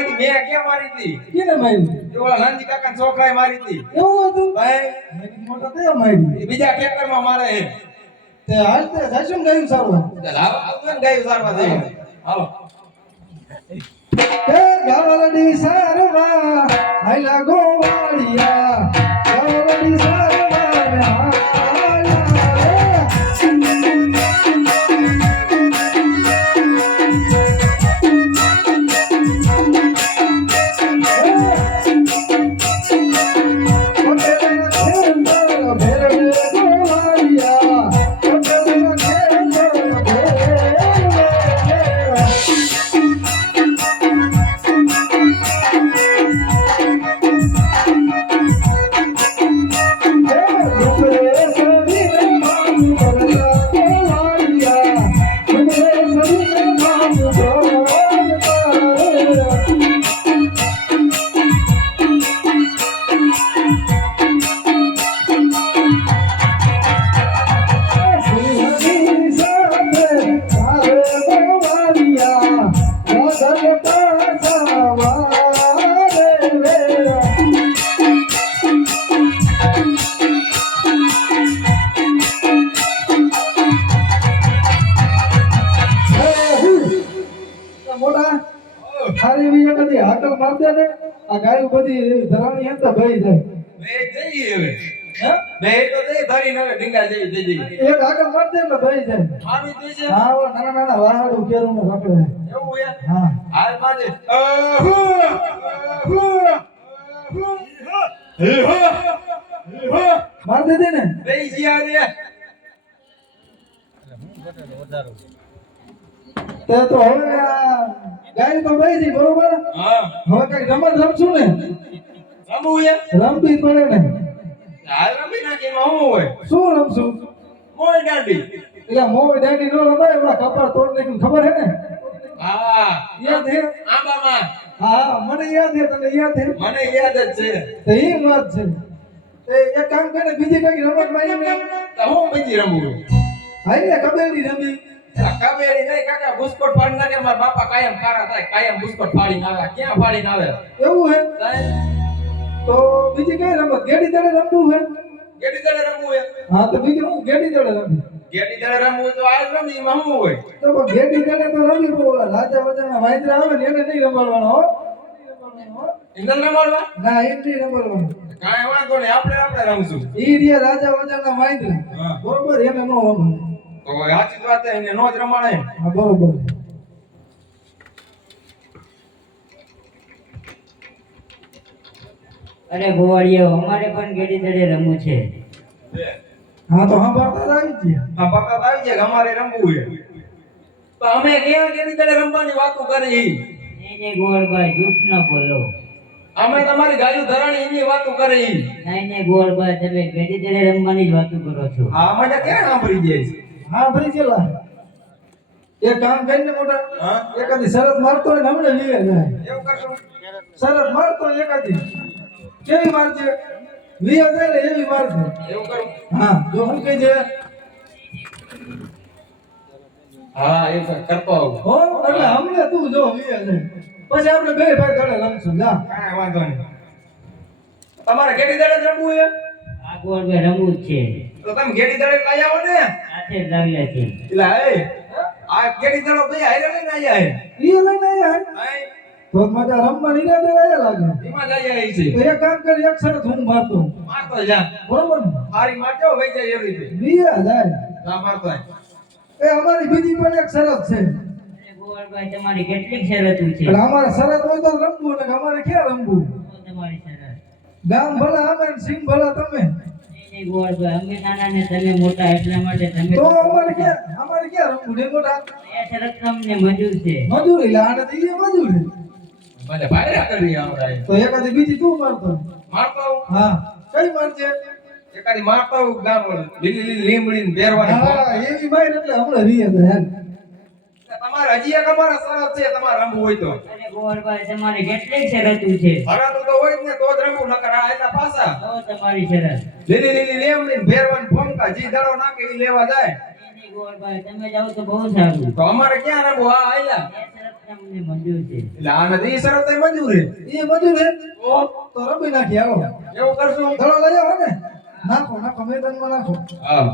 મારી હતી મેં ક્યાં મારી હતી કેને મારી જો લાંજી કાકા છોકરાએ મારી હતી એવું હતું ભાઈ મેં મોટા તે મારી એ બીજા ખેતરમાં મારે હે તે હાલ તે જાશું ગાયું સારું લાવ આવને ગાયું સારવા દે હાલો એ ગાવલડી સારવા આઈલા ગોવાળિયા ગાવલડી સારવા હાકલ માર દે ને આ ગાય બધી ધરાણી એમ તો ભઈ જાય બે જઈએ હવે હે બે તો દે ધરી નવે ઢીંગા જેવી થઈ જઈ એક હાકલ માર દે એટલે ભઈ જાય આવી દે છે હા ઓ નાના નાના વાહડું કેરું ને રખડે એવું હે હા હાલ માજે માર દે ને બે જીયા રે તે તો હવે આ ગાય તો ભઈ જી બરોબર હા હવે કઈ રમત રમશું ને રમવું હે રમવી પડે ને હાલ રમી નાખી માં હું હોય શું રમશું મોય દાંડી એટલે મોય દાંડી નો રમાય એવા કપા તોડ નાખ્યું ખબર હે ને હા યાદ હે આંબામાં હા મને યાદ હે તને યાદ હે મને યાદ જ છે તો એ વાત છે એ એક કામ કરે બીજી કઈ રમત માં ને તો હું બીજી રમવું હાઈ ને કબડ્ડી રમી કાવેરી નહીં કાકા બુસ્કોટ ફાડી નાખે મારા બાપા કાયમ ખારા થાય કાયમ બુસ્કોટ ફાડીને આવે ક્યાં ફાડીને આવે એવું હે તો બીજી કઈ રમત ગેડી દડે રમવું હે ગેડી દડે રમવું હે હા તો બીજી હું ગેડી દડે રમી ગેડી દડે રમવું હોય તો આજ રમી એમાં શું હોય તો પણ ગેડી દડે તો રમી બોલા રાજા વજાના વાંદરા આવે ને એને નહીં રમાડવાનો હો ઇન્દ્ર રમાડવા ના એ નહીં રમાડવાનો કાંઈ વાંધો નહીં આપણે રમશું ઈ રહ્યા રાજા વજાના વાંદરા હા બરોબર એને નો રમાડે તો સાચી વાત છે એને નો જ રમાડે હા બરોબર અરે ગોવાળીઓ અમારે પણ ગેડી દડે રમવું છે હા તો હા બાતા આવી ગયા હા બાપા આવી જાય અમારે રમવું છે તો અમે ક્યાં ગેડી દડે રમવાની વાતો કરી નહીં ગોળભાઈ જૂઠ ન બોલો અમે તમારી ગાયું ધરાણી એની વાતો કરી નહીં ગોળભાઈ તમે ગેડી દડે રમવાની જ વાતો કરો છો હા મને ક્યાં સાંભળી જાય છે હા ભરી ચલા એક કામ કરીને મોટા હા એકાદી શરત મારતો હોય ને હમણાં લીવે જાય એવું કરશું શરત મારતો હોય એકાદી કેવી મારજે લીવે જાય ને એવી મારજે એવું કરું હા જો હું કહી દે હા એ કરતો આવું હો એટલે હમણાં તું જો લીવે જાય પછી આપણે બે ભાઈ ગળે રમશું જા કાંઈ વાંધો નહીં તમારે ગેડી દડે જ રમવું છે આ ગોળભાઈ રમવું જ છે તો તમે ગેડી દડે લઈ આવો ને સાથે જ લાવ્યા છે એટલે એ આ ગેડી દડો બે હારે લઈને આયા હે લીવે લઈને આયા હે હાય તો મજા રમવા નીરા દે આયા લાગે એમાં જ આયા છે તો એક કામ કરી એક શરત હું મારતો મારતો જા બરોબર ને મારી મારજો વઈ જાય એવી રીતે લીવે જાય જા મારતો એ અમારી બીજી પણ એક શરત છે અરે ગોળભાઈ તમારી કેટલીક શરતો છે એટલે અમારે શરત હોય તો રમવું ને અમારે ક્યાં રમવું તો તમારી શરત ગામ ભલા અમે ને સિંહ ભલા તમે નહીં ગોળભાઈ અમે નાના ને તમે મોટા એટલા માટે તમે તો અમારે ક્યાં રમવું ને મોટા એ શરત તમને મંજૂર છે મજૂરી લાણે તો એ મજૂરી ભલે ભાઈ કરી આવડાય તો એકાદી બીજી તું મારતો મારતો આવું હા કઈ મારજે એકાદી મારતો આવું ગામ લીલી લીલી લીમડી ને બેરવાની હા એવી માર એટલે હમણાં રીએ તો હેલ તમારે હજી એક અમારા શરત છે તમારે રમવું હોય તો અરે ગોળભાઈ તમારી કેટલીક શરતો છે શરત તો હોય જ ને તો જ રમવું નકર આ એના પાછા તો તમારી શરત લીલી લીલી લીમડી ને બેરવાની ફોંકા જી દડો નાખે ઈ લેવા જાય નહીં ગોળભાઈ તમે જાઓ તો બહુ સારું તો અમારે ક્યાં રમવું આ આયલા એ શરત તમને મંજૂર છે. એટલે આ નથી ઈ શરત એ મંજૂર છે. એ મજૂર હે તો રમી નાખી આવો એવું કરશું. ધડો લઈ આવો ને નાખો નાખો મેદાનમાં નાખો હા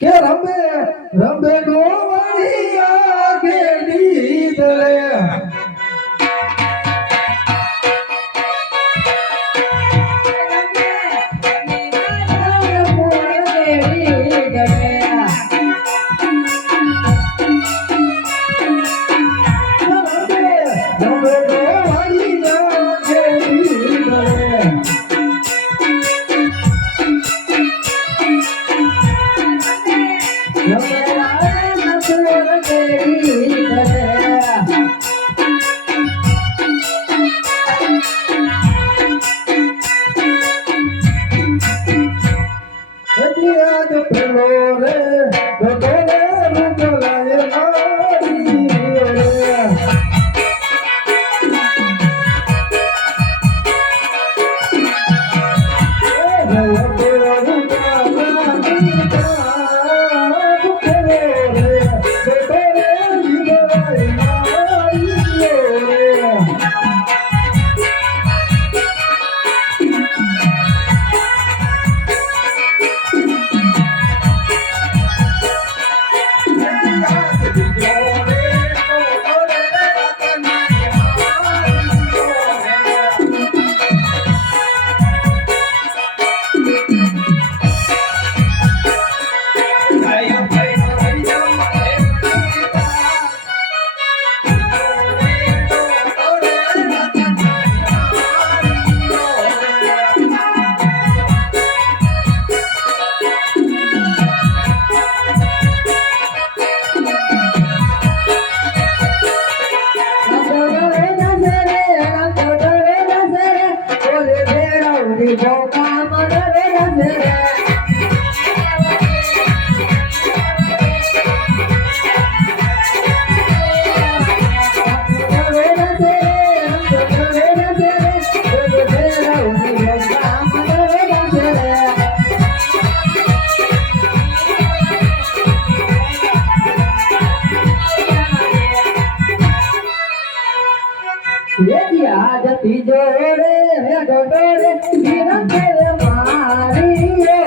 કે રમે રમે ગોવાળી આગેડી દળે રમે ગોવાળી આગેડી દળે આજ પેલો રે ગોગોલે રૂગલાય મારી રે જતી જોડે હે ડોડોડે નિરંતે મારી રે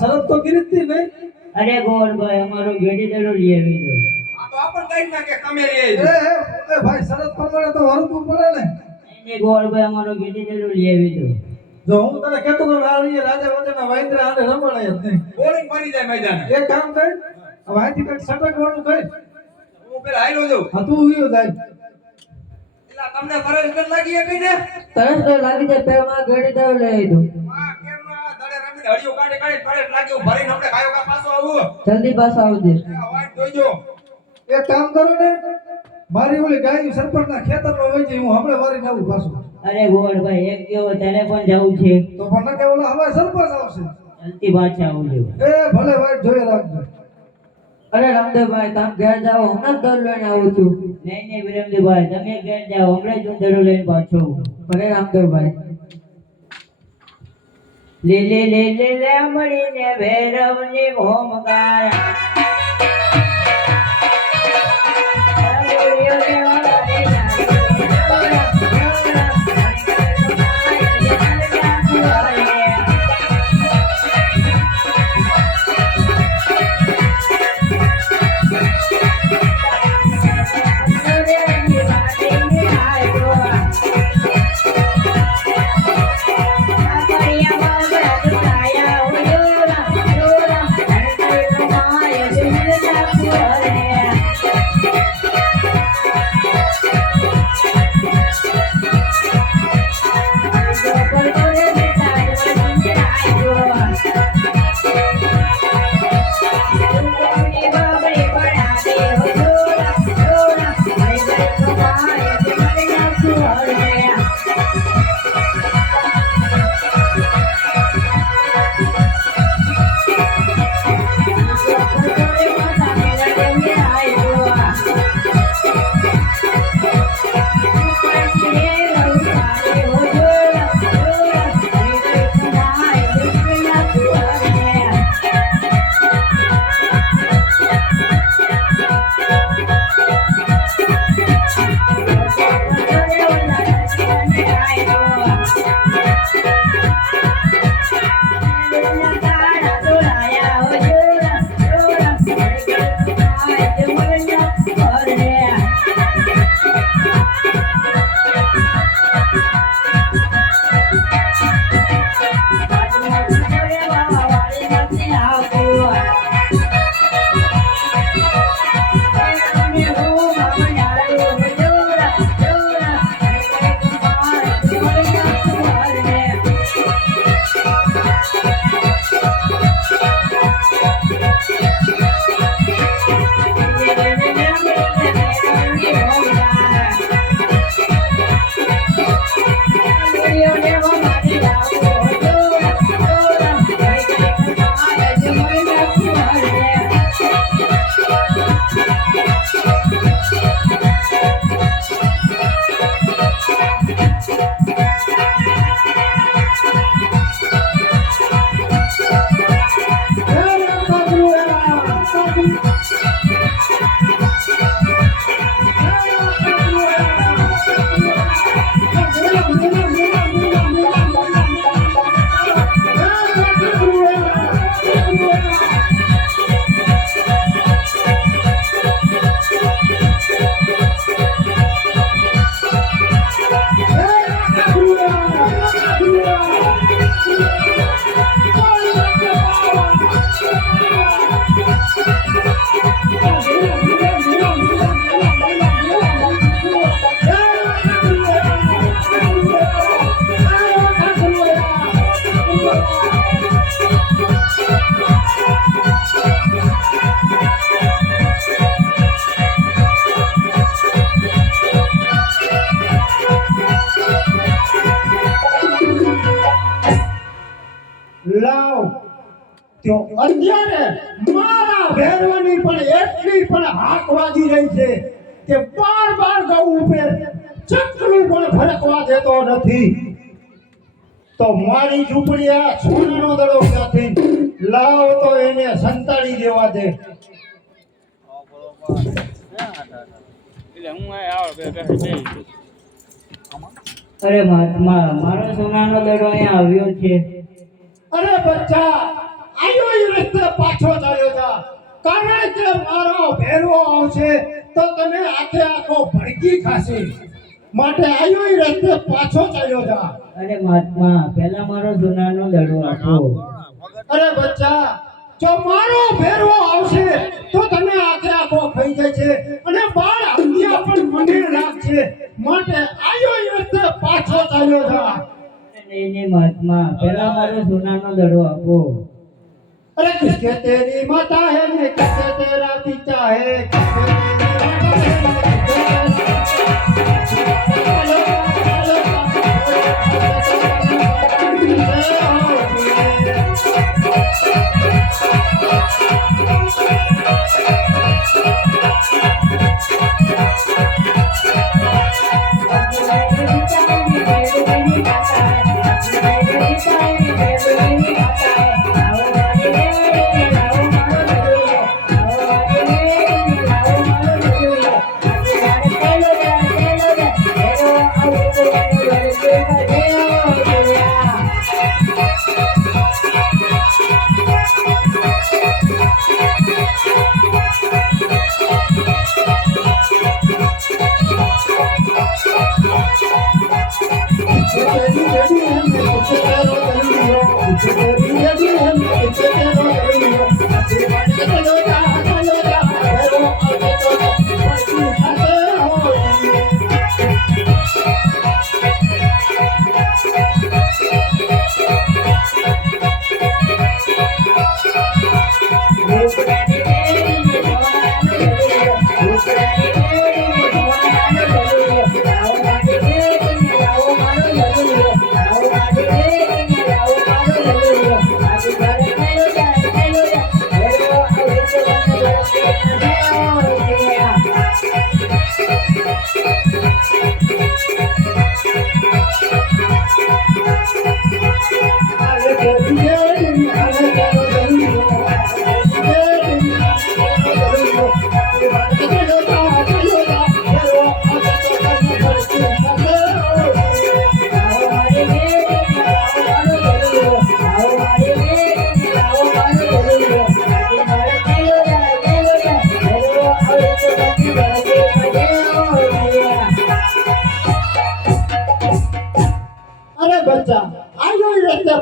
શરત તો કરી હતી નહીં. અરે ગોળભાઈ અમારો ગેડી દડો લઈ આવી દો. આ તો આપણ કઈ નાખે તમે લઈ એ ભાઈ શરત પ્રમાણે તો હરતું પડે ને. એને ગોળભાઈ અમારો ગેડી દડો લઈ આવી દો. જો હું તને કહેતો કે રાજા વચ્ચેના વાંદરા આને રમાડાય જ નહીં. બોલિંગ બની જાય મેદાન. એક કામ કર, હવે અહીંથી કંઈક સટક વાળું કર. હું પેલા હાલ્યો જાઉં. હા તું ઉયો જાય. એલા તમને ફરજ ન લાગી હતી ને તરસ તો લાગી જાય પેરમાં ગળી દઉં લઈ દઉં આ કેમનો આ દડે રમીને હળિયો કાઢી કાઢી ફરજ લાગ્યો ભરીને આપણે કાયો કા પાછો આવું જલ્દી પાછો આવજે આ વાટ જોઈજો એક કામ કરો ને મારી ઓલી ગાય સરપંચના ખેતરમાં વહી જઈ હું હમણાં વારીને આવું પાછું અરે ગોળભાઈ એક કેવો ત્યારે પણ જવું છે તો પણ ન કે ઓલા હવે સરપંચ આવશે જલ્દી પાછા આવજો એ ભલે વાઈટ જોઈ રાખજો અરે રામદેવભાઈ તમે ઘેર જાઓ હમણાં જ દર લઈને આવું છું નહીં નહીં વિરમદેવભાઈ તમે ઘેર જાઓ હમણાં જ હું દરો લઈને પાછો ભલે રામદેવભાઈ લે લે લે લે લે મળીને ભૈરવની ભોમકાર લાવ તો અત્યારે મારા ભેરવાની પણ એટલી પણ હાક વાગી રહી છે કે બાર બાર ગૌ ઉપર ચકલું પણ ફરકવા દેતો નથી તો મારી ઝૂંપડી આ સોનાનો દડો ક્યાંથી લાવ તો એને સંતાડી દેવા દે અરે મહાત્મા મારો સોનાનો દડો અહીંયા આવ્યો છે અરે બચ્ચા આયો એ રસ્તે પાછો ચાલ્યો જા કારણ કે મારો ભેરવો આવશે તો તમે આખે આખો ભડકી ખાશે માટે આયો એ રસ્તે પાછો ચાલ્યો જા અરે મહાત્મા પહેલા મારો સોનાનો દડો આપો અરે બચ્ચા જો મારો ભેરવો આવશે તો તમે આખે આખો ખાઈ જાય છે અને બાળ હત્યા પણ મને રાખશે માટે આયો એ રસ્તે પાછો ચાલ્યો જા. નહીં નહીં મહાત્મા, પહેલા મારો સોનાનો દડો આપો. अरे किसके तेरी माता है मैं किसके तेरा पिता है किसके तेरी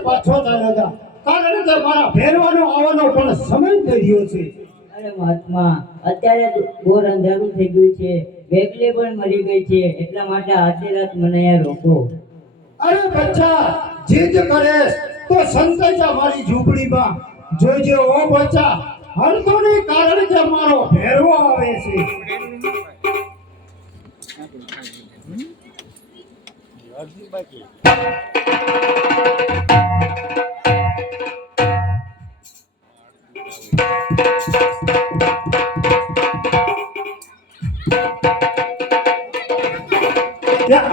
પાછો ચાલ્યો જા કારણ કે મારા ભેરવાનો આવવાનો પણ સમય થઈ ગયો છે. અરે મહાત્મા, અત્યારે ઘોર અંધારું થઈ ગયું છે, વેગલે પણ મરી ગઈ છે, એટલા માટે આટલી રાત મને અહીંયા રોકો. અરે બચ્ચા, જીદ કરે તો સંતેજા મારી ઝૂંપડીમાં જોઈજે ઓ બચ્ચા, હરતો નહીં કારણ કે મારો ભેરવો આવે છે.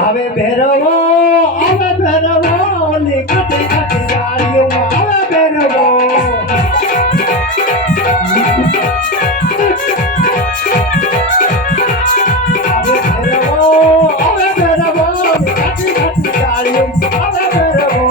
આવે ભેરવો ની કટી કટી ગાડીઓમાં આવે ભેરવો. આવે ભેરવો ની કટી કટી ગાડીઓમાં આવે ભેરવો.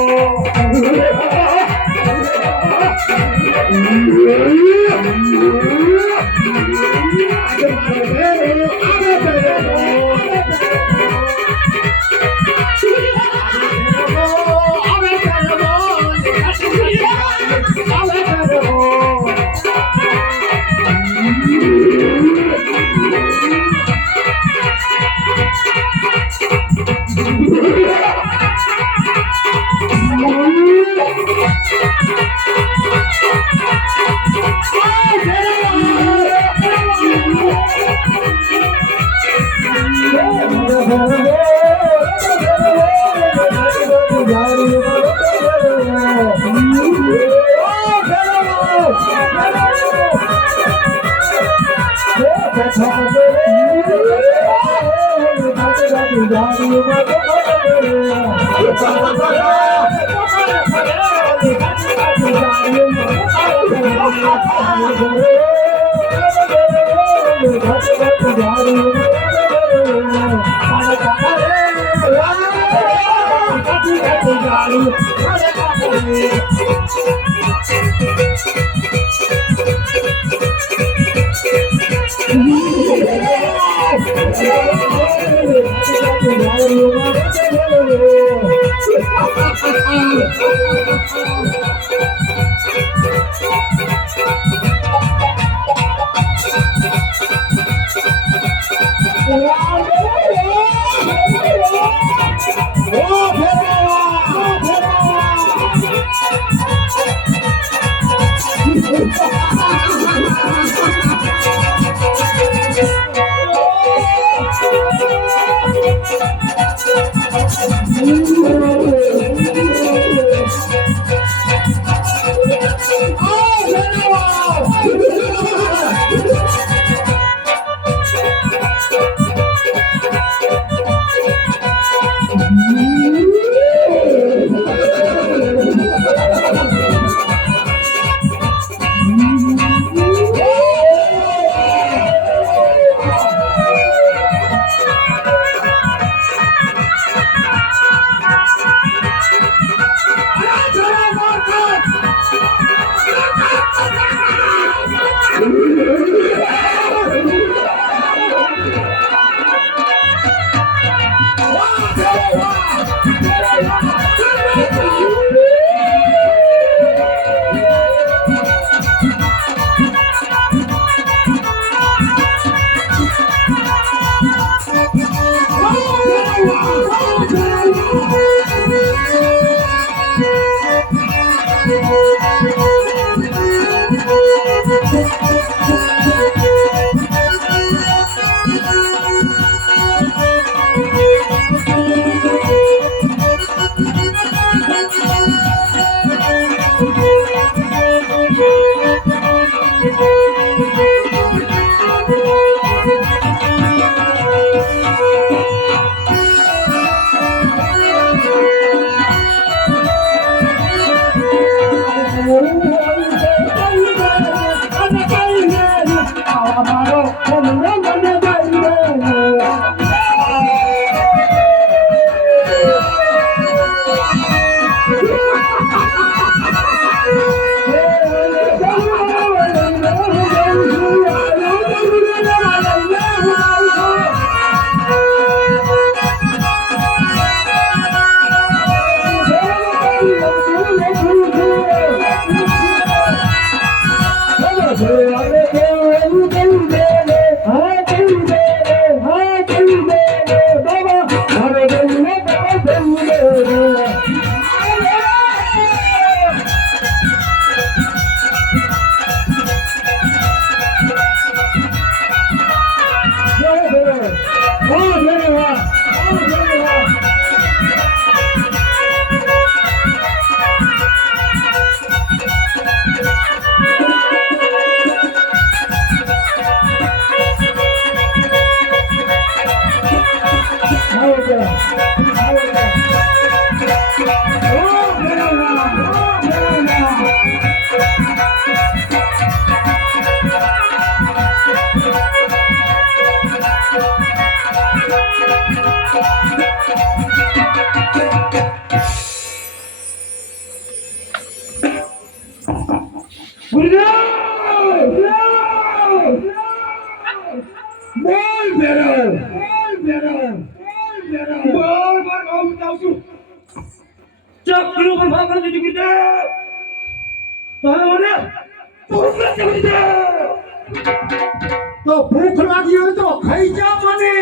તો ભૂખ લાગી હોય તો ખાઈ જા મને.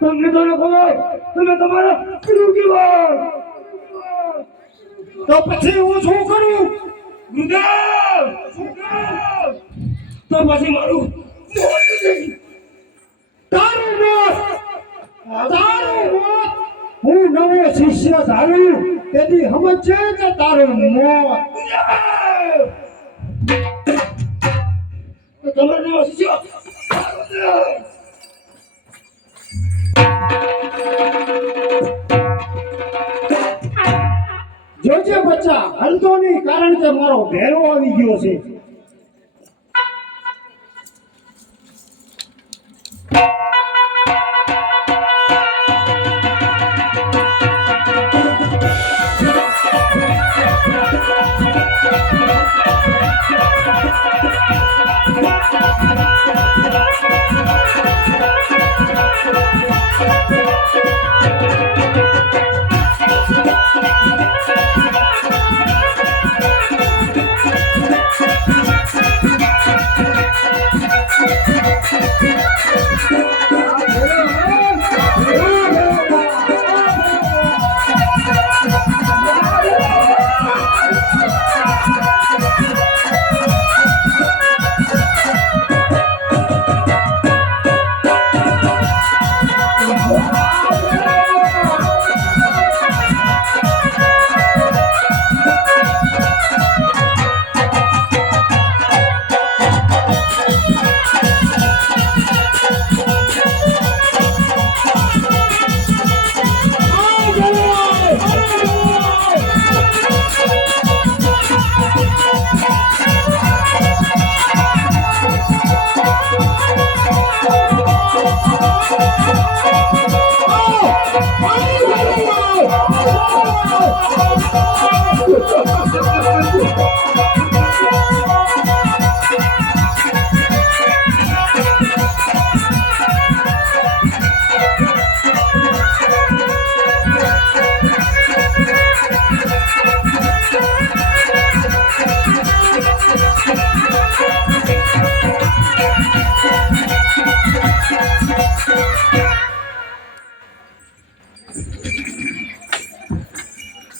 તમને તો ન ખબર, તમે તમારા ગુરુ કેવા. તો પછી હું શું કરું? ગુરુદેવ, તો પછી મારું તારું મોત. હું નવો શિષ્ય ધારું તેથી સમજે કે તારું મોત. તમારે નવો શિષ્ય જોજે બચ્ચા, હલતો નહીં, કારણ કે મારો ભેરો આવી ગયો છે.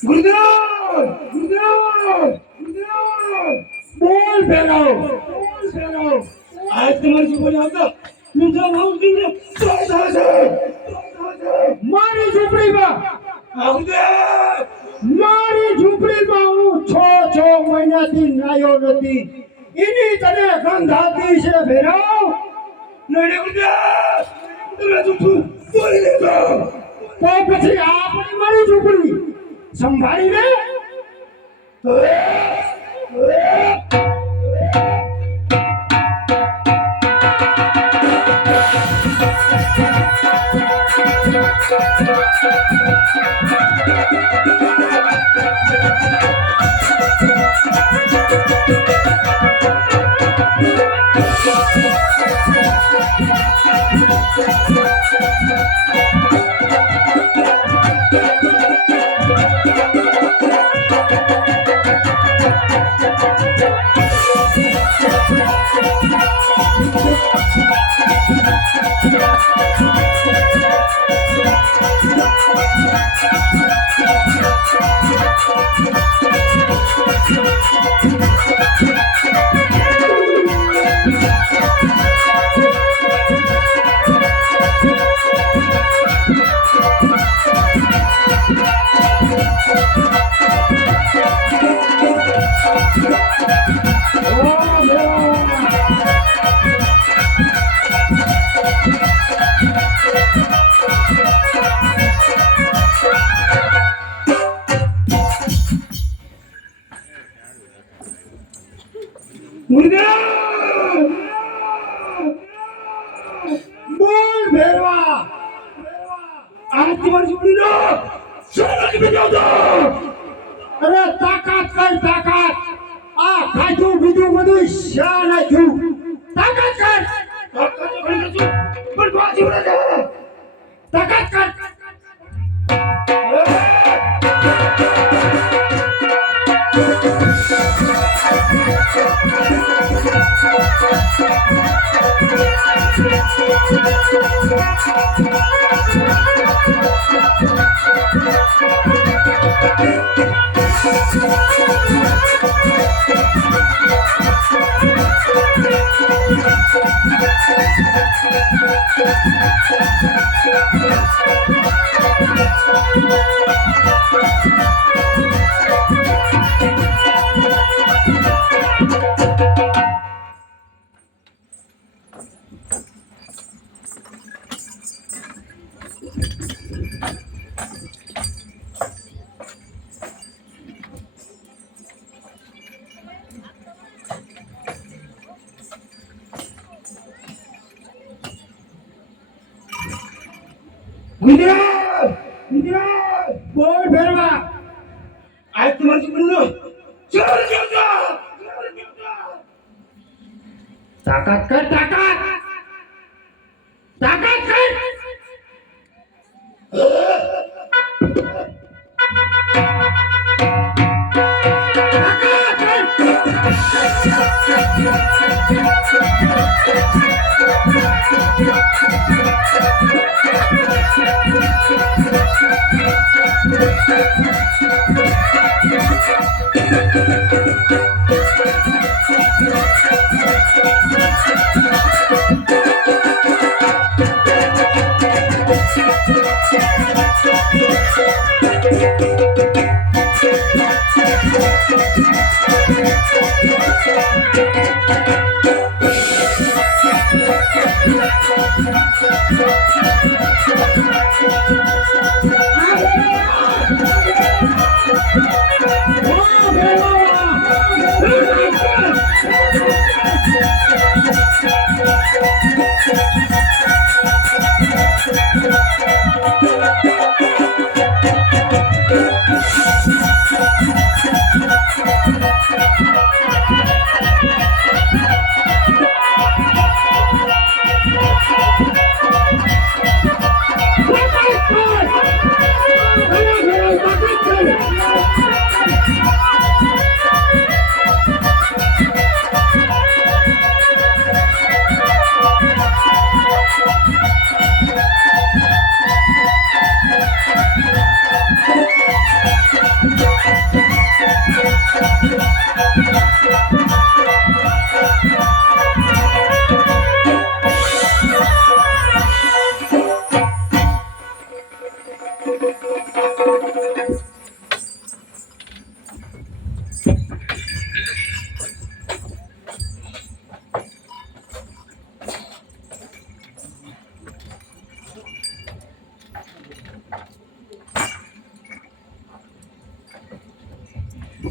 બોલ ભેરવ બોલ ભેરવ આજ તમારી ઝૂંપડી આવતા મીઠા ભાવ દીને મારી ઝૂંપડીમાં આવજે મારી ઝૂંપડીમાં હું 6 મહિનાથી નાયો નથી એની તને ગંધ આવતી છે ભેરવ નડે ઉડ્યા તમે જૂઠું બોલી લેતો તો પછી આપણી મારી ઝૂંપડી સંભાળી લે બોલ ભેરવા આજ તમારી ઝૂંપડીનો સોનાની બજાવતો અરે તાકાત કર તાકાત આ ખાધું બીજું બધું શા નાખ્યું તાકાત કર તાકાત તો કરી છું પણ બાજી ઉડે છે તાકાત કર બોલ ભેરવા આજ તમારી ઝૂંપડીનો ચોર કેવતો તાકાત કર તાકાત તાકાત કર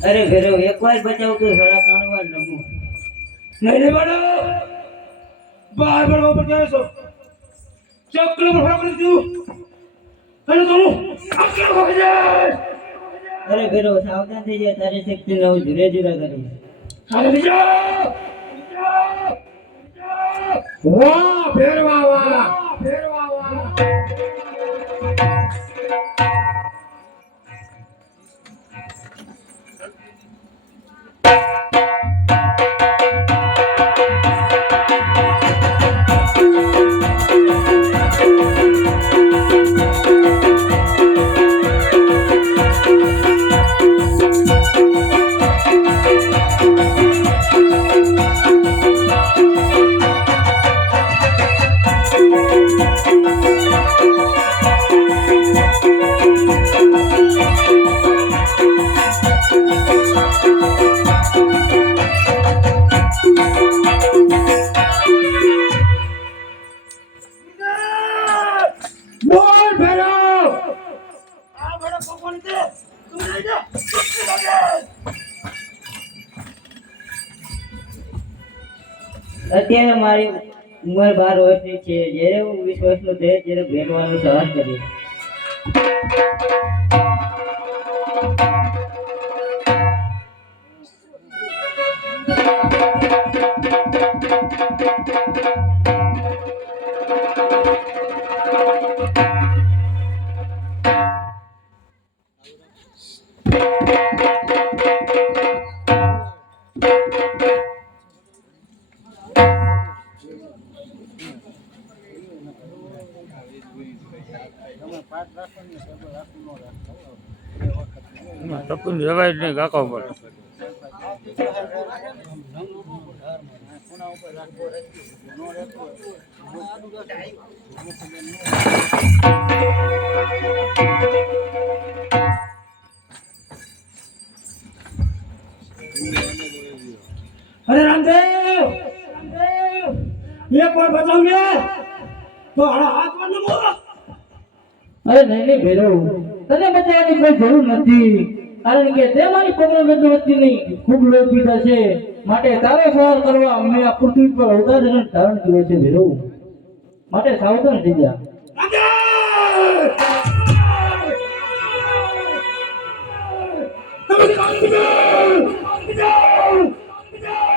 અરે ઘરે એકવાર બચાવ તો 3.5 વાર રમું. નહીં નહીં બાળો બાર બાર ઉપર જાય છો ચકલો પર ફરક દીધું તને તો આખી ખોઈ જાય અરે ઘરે સાવધાન થઈ જાય, તારી શક્તિ નો ધીરે ધીરે કરી. હાલે બીજો વાહ ભેરવા વાહ ભેરવા વાહ બોલ ભેરવ આ બડો કોણ છે તું નહીં દે અત્યારે મારી ઉંમર 12 વર્ષની છે. જ્યારે હું 20 વર્ષનો થયો ત્યારે ભેટવાનું સહન કર્યું. તપન જવાય નહીં કાકા ઉપર અરે રામદેવ એક વાર બતાવ ને તો હાથ માં નમો. અરે નહીં નહીં ભેરવ, તને બચાવવાની કોઈ જરૂર નથી, કારણ કે તે મારી પ્રોગ્રામ એટલી વધતી નહીં, ખૂબ લોભ પીધા છે, માટે તારો સવાર કરવા અમે આ પૃથ્વી પર અવતાર ધારણ કર્યો છે ભેરવ, માટે સાવધાન થઈ જા.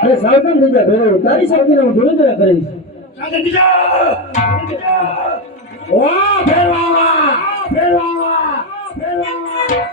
અરે સાવધાન થઈ જા ભેરવ, તારી શક્તિને હું ધીરે ધીરે કરીશ. વાહ ભેરવા વાહ ભેરવા વાહ ભેરવા વાહ.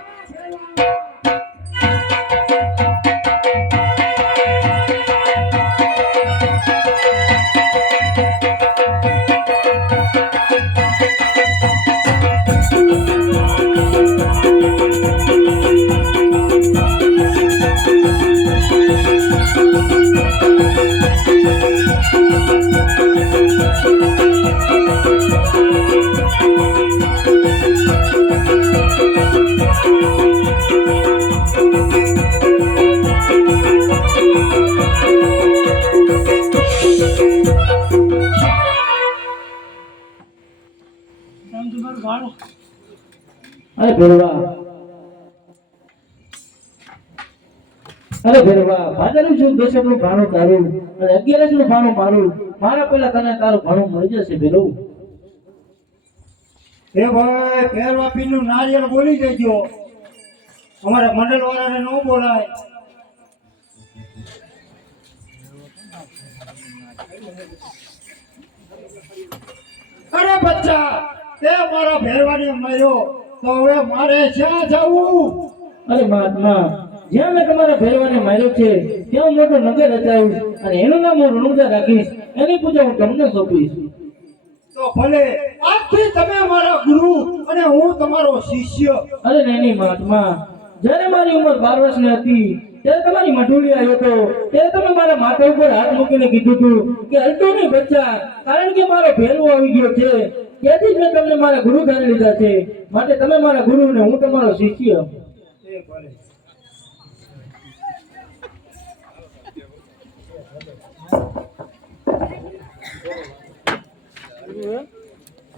અરે ભેરવા ભાદરનું શું દશકનું ભાણું તારું અને 11નું ભાણું મારું, મારા પહેલા તને તારું ભાણું મળી જશે ભેરવ. એ ભાઈ ભેરવા પીનું નારિયેળ બોલી જજો, અમારા મંડળ વાળાને ન બોલાય. અરે બચ્ચા તે મારા ભેરવાને માર્યો તો હવે મારે ક્યાં જવું? અરે મહાત્મા, જ્યાં મેં તમારા ભેરવાને માર્યો છે ત્યાં મોટું નગર રચાયું અને એનું નામ હું રણુજા રાખીશ, એની પૂજા હું તમને સોંપીશ. તો ભલે, આજથી તમે મારા ગુરુ અને હું તમારો શિષ્ય. અરે નહીં મહાત્મા, જ્યારે મારી ઉંમર 12 વર્ષની હતી ત્યારે તમારી મઢુલી આવ્યો હતો, ત્યારે તમે મારા માથા ઉપર હાથ મૂકીને કીધું હતું કે હલતો નહીં બચ્ચા, કારણ કે મારો ભેરવો આવી ગયો છે. ત્યાંથી જ મેં તમને મારા ગુરુ ધારી લીધા છે, માટે તમે મારા ગુરુ ને હું તમારો શિષ્ય. એ ભલે.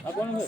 આ કોણ છે?